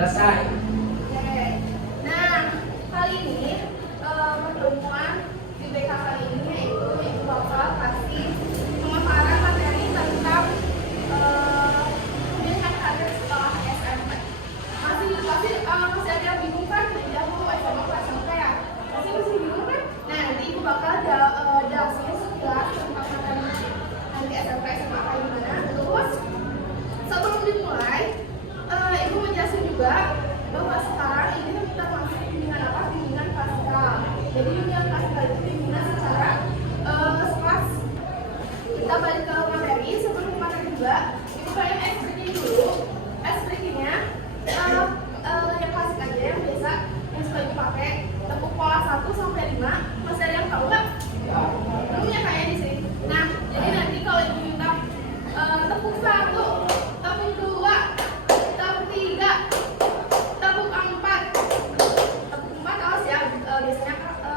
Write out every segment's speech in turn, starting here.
Selesai. Oke. Nah, kali ini pertemuan di BK kali ini yaitu Ibu bakal kasih pemaparan materi tentang pemilihan karir setelah SMP. Masih ada yang bingung kan? Dahulu SMA ke SMP ya? Masih bingung kan? Nah, nanti Ibu bakal jelasin sekilas tentang materi nanti SMP SMA kayak gimana. Terus sebelum dimulai, Ibu menjelaskan juga bahwa sekarang ini kita masuk bimbingan apa? Bimbingan paskal. Jadi bimbingan paskal itu bimbingan secara kelas. Kita balik ke materi. Sebelum materi juga, Ibu kalian explain dulu. Explainnya yang klasik aja, yang biasa, yang suka dipakai. Tepuk pola 1 sampai 5. Masih ada yang tahu nggak? Belum ya kayaknya di sini. Nah, jadi nanti kalau Ibu minta tepuk 1, tepuk 2, tepuk 3, tepuk 4. Tepuk 4 awas ya, biasanya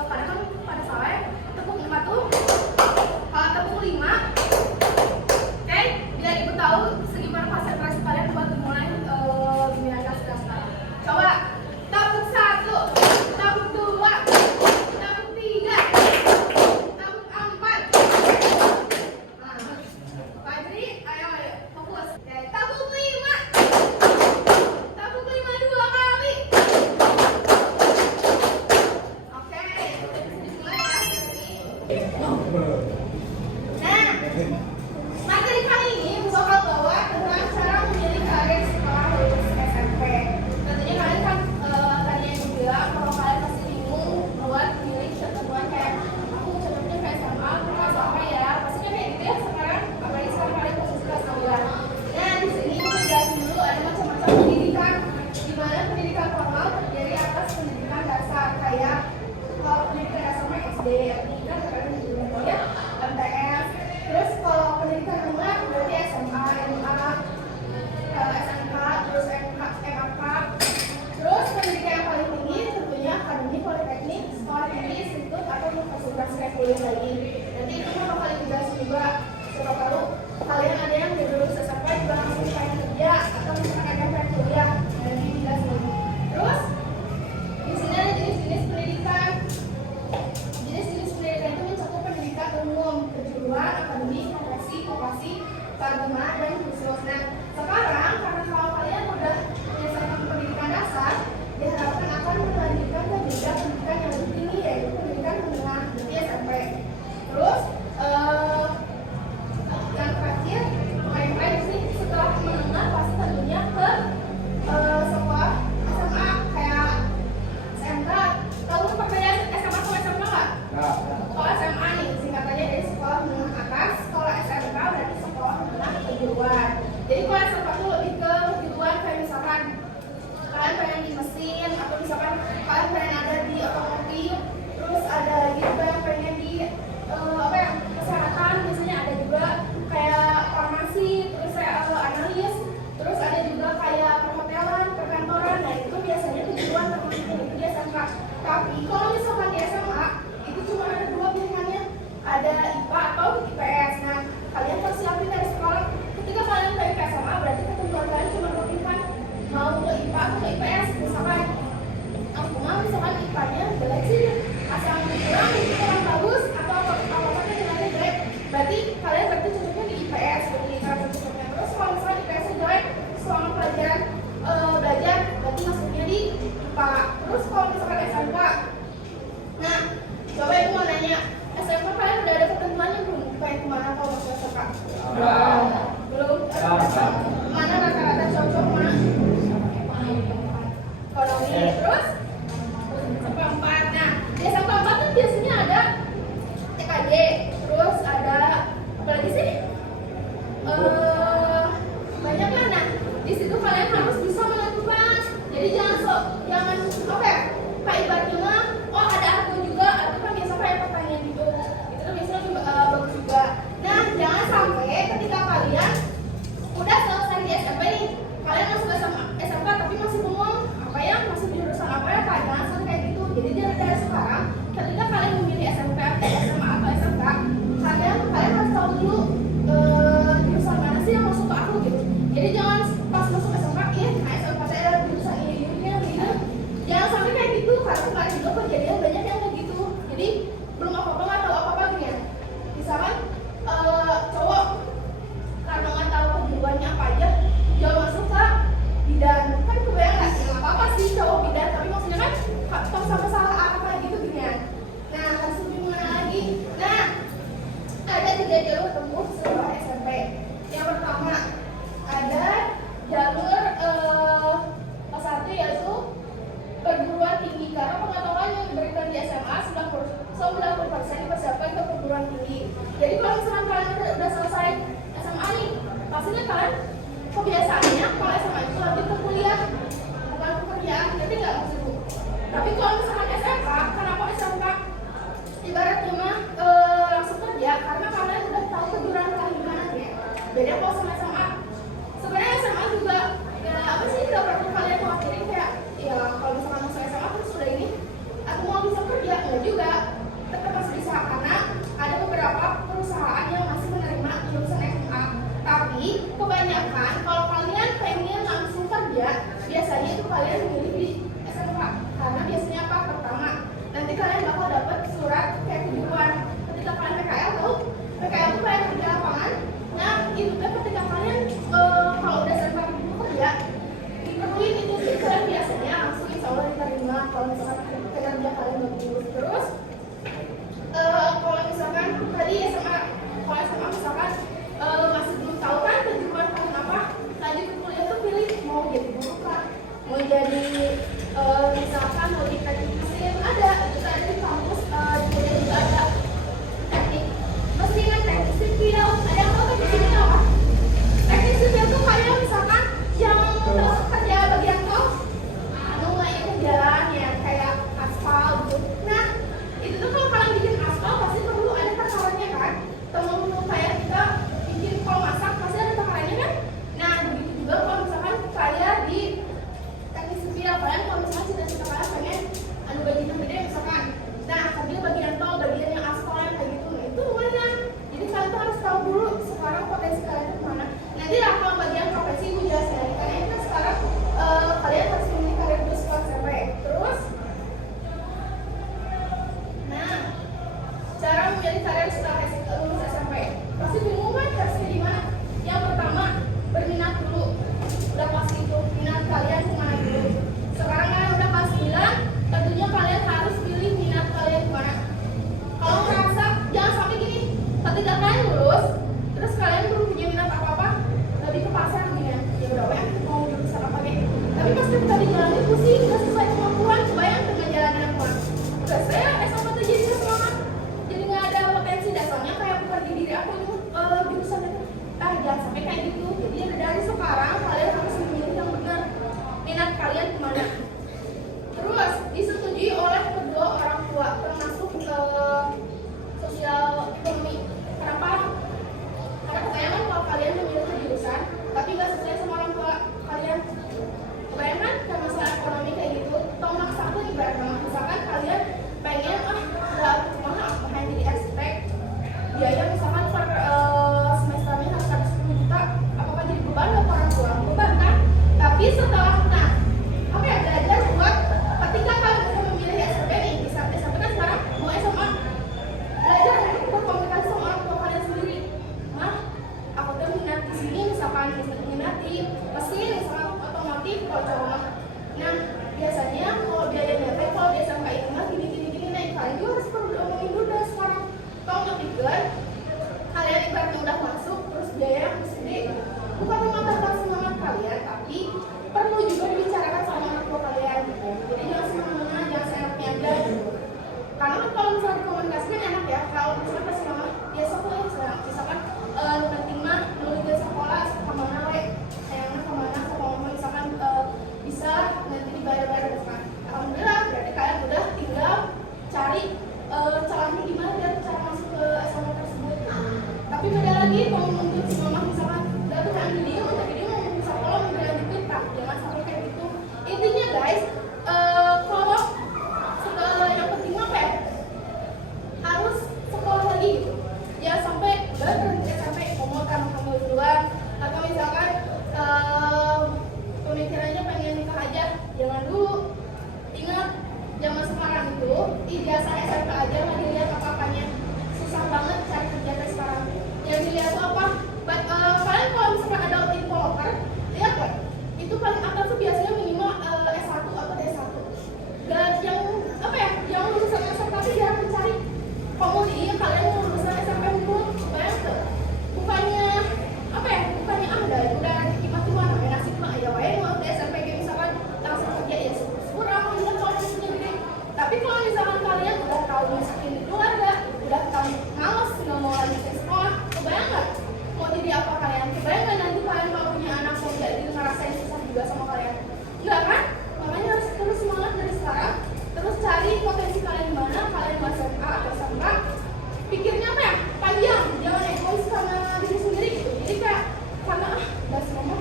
kadang kan pada salah ya. Tepuk 4 tuh kalau tepuk 5, oke, biar Ibu tahu segimana konsentrasi kalian buat memulai bimbingan kelas sekarang. Coba tepuk 1, tepuk 2, tepuk 3, tepuk 4. Nah, Fajri, ayo fokus. Oke, tepuk 5. Tepuk 5 2 kali. Oke, dimulai ya Nah, materi kali ini Bu bakal bawa tentang cara memilih karir setelah lulus SMP. Tentunya kalian kan tadi yang bilang kalau kalian masih bingung buat memilih ketentuan kayak aku cocoknya ke SMA, ke SMA ya. Pastinya kayak gitu ya sekarang, apalagi sekarang kalian posisi kelas 9. Nah, di sini kita jelasin dulu ada macam-macam pendidikan. Di mana pendidikan formal terdiri atas pendidikan dasar kayak kalau pendidikan dasar SD, pendidikan kalian juga ya, MTS. Terus kalau pendidikan rendah berarti SMA, MA, SMK, terus MAK. Terus pendidikan yang paling tinggi tentunya akademi, politeknik, sekolah tinggi, institut atau universitas kayak kuliah lagi. Nanti itu kan bakal dijelasin juga. Siapa tahu kalian ada yang dari lulus SMP juga langsung pengen kerja atau misalkan ada yang pengen kuliah. Nanti dijelasin. Terus di sini ada jenis-jenis pendidikan. Jenis-jenis pendidikan itu mencakup pendidikan umum, kejuruan, akademik, profesi, vokasi, keagamaan, dan khusus. Nah, sekarang karena kalau kalian udah menyelesaikan pendidikan dasar, diharapkan akan melanjutkan ke jenjang pendidikan yang lebih tinggi, yaitu pendidikan menengah di SMP. Terus yang terakhir, main-main sih setelah menengah pasti tentunya ke sekolah SMA kayak SMK. Tahu perbedaan SMA sama SMK nggak? Kalau SMA nih singkatannya dari sekolah menengah atas, kalau SMK berarti sekolah menengah kejuruan. Jadi kalau SMK itu lebih ke kejuruan kayak misalkan kalian pengen di mesin atau misalkan kalian pengen ada di otomotif, terus ada lagi juga yang pengen di kesehatan, biasanya ada juga kayak farmasi, terus analis, terus ada juga kayak perhotelan, perkantoran. Nah itu biasanya kejuruan termasuknya itu di SMK. Tapi kalau misalkan di SMA itu cuma ada dua pilihannya, ada IPA atau IPS. Nah kalian persiapin dari sekolah. Ketika kalian ke SMA berarti ketentuan kalian cuma dua pilihan, mau ke IPA atau ke IPS. Misalkan aku mau misalkan IPA tong sama salah apa gitu gini ya. Nah harus lebih mengenal lagi. Nah ada 3 jalur tempuh sekolah SMP. Yang pertama ada jalur kelas 1 yaitu perguruan tinggi, karena pengetahuan yang diberikan di SMA 90% dipersiapkan untuk perguruan tinggi. Jadi kalau misalkan kalian udah selesai SMA nih, pastinya kalian kebiasaannya kalau SMA itu lanjut ke kuliah, bukan ke kerjaan. Jadi nggak maksudku. Tapi kalau misalkan SMK, kenapa SMK ibaratnya mah langsung kerja? Karena kalian udah tahu kejuruan kalian gimana ya. Beda kalau sama SMA. Sebenarnya SMA juga ya apa sih, nggak perlu kalian khawatirin kayak ya kalau misalkan masuk SMA terus sudah ini aku mau bisa kerja, enggak juga, tetap masih bisa karena ada beberapa perusahaan yang masih menerima lulusan SMA. Tapi kebanyakan kalau kalian pengen langsung kerja, biasanya itu kalian milih di SMK karena biasanya apa? Pertama, nanti kalian bakal dapat surat kayak tujuan ketika kalian PKL tuh. PKL itu kayak kerja lapangan. Nah itu kan ketika kalian kalau udah SMK itu kerja diperluin itu, jadi kalian biasanya langsung insya Allah diterima kalau misalkan kerja kalian bagus. Terus kalau misalkan tadi SMA, kalau SMA misalkan masih belum tahu kan tujuan kalian apa, lanjut ke kuliah tuh pilih mau jadi guru kah, mau jadi misalkan mau di teknik mesin, ada juga ada di kampus di kuliah juga ada teknik mesin, teknik sipil. Ada yang tahu teknik sipil apa? Teknik sipil tuh kayak misalkan yang kerja bagian tol, nge jalan ya kayak aspal gitu. Nah itu tuh kalau kalian bikin aspal pasti perlu ada takarannya kan, temen-temen kayak kita bikin kalau masak pasti ada takarannya kan. Nah begitu juga kalau misalkan kalian di teknik sipil, kalian kalau misalkan cita-cita kalian pengen anu bagian yang gede misalkan, nah kerja bagian tol, bagian yang aspal yang kayak gitu, nah itu lumayan. Jadi kalian tuh harus tahu dulu sekarang potensi kalian itu kemana. Nanti lah kalau bagian profesi gue jelasin lagi, karena itu sekarang kalian harus memilih karir dulu sekolah SMP. Terus nah cara memilih karir setelah lulus SMP pasti bingung kan harusnya di mana. Yang pertama berminat dulu, udah pasti itu minat kalian kemana dulu. Sekarang kalian udah kelas 9, tentunya kalian harus pilih minat kalian kemana. Kalau merasa jangan sampai gini, ketika kalian lulus terus kalian belum punya minat apa-apa, lebih ke pasar gini ya udah bayang mau jurusan apa gitu. Tapi pas kita di jalan itu pusing, nggak sesuai kemampuan, bayang dengan jalan yang kuat. Udah saya SMA tuh jadi nggak semangat, jadi nggak ada potensi dasarnya kayak bukan di diri aku itu jurusan itu. Jangan sampai kayak gitu. Jadi dari sekarang kalian harus memilih yang benar, minat kalian kemana. Terus disetujui oleh kedua orang tua termasuk sosial ekonomi. Kenapa? Karena kebayangkan kalau kalian memilih jurusan tapi nggak sesuai sama orang tua kalian, kebayangkan kan masalah ekonomi kayak gitu. Tong maksa tuh ibaratnya misalkan kalian pengen nggak cuma aku pengen jadi arsitek, biaya misalkan per semesternya harus ada 10 juta, apakah jadi beban buat orang tua? Beban kan? Tapi setelah apa ya, belajar buat ketika kalian udah memilih SMP nih, bisa SMP kan sekarang mau SMA, belajar berkomunikasi sama orang tua kalian sendiri. Mah, aku tuh minat di sini, misalkan minat di mesin, misalkan otomotif kalau cowok. Nah, biasanya kalau biayanya teh kalau di SMK itu mah gini naik, kalian juga harus perlu omongin dulu dari sekarang. Kalau ketiga, kalian ibaratnya udah masuk terus biaya yang gede, bukan mematahkan semangat kalian, tapi perlu juga dibicarakan sama orang tua kalian. Jadi jangan semena-mena, jangan seenaknya aja gitu. Karena kan kalau misalnya dikomunikasikan enak ya, kalau misalnya kasih nama biasa tuh misalkan penting mah nulis di sekolah kemana we, sayangnya kemana, sama misalkan di Bayang nggak nanti kalian kalau punya anak mau jadi ngerasain susah juga sama kalian? Enggak kan? Makanya harus terus semangat dari sekarang. Terus cari potensi kalian di mana, kalian mau SMA atau SMK. Pikirnya apa ya? Panjang, jangan egois sama diri sendiri gitu. Jadi kayak karena udah semua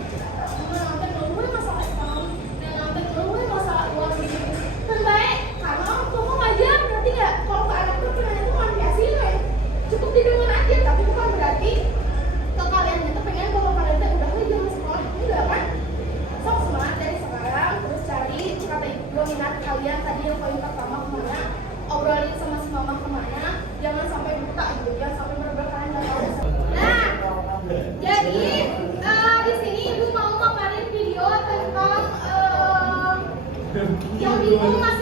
nonton dulu masalah ekonomi dan nonton dulu masalah uang gitu. Kan baik, karena orang tua mau ngajar berarti nggak kalau ke anak tuh pengennya tuh motivasi ya. Cukup didengar aja, tapi bukan berarti ke kalian itu pengen kalau kalian tuh udah jangan sekolah, enggak kan? Sok semangat dari sekarang, terus cari kata ibu minat kalian tadi yang poin pertama kemana, obrolin sama si mama kemana, jangan sampai buta gitu, jangan sampai benar-benar kalian nggak tahu. Nah, jadi di sini ibu mau maparin video tentang yang bingung masih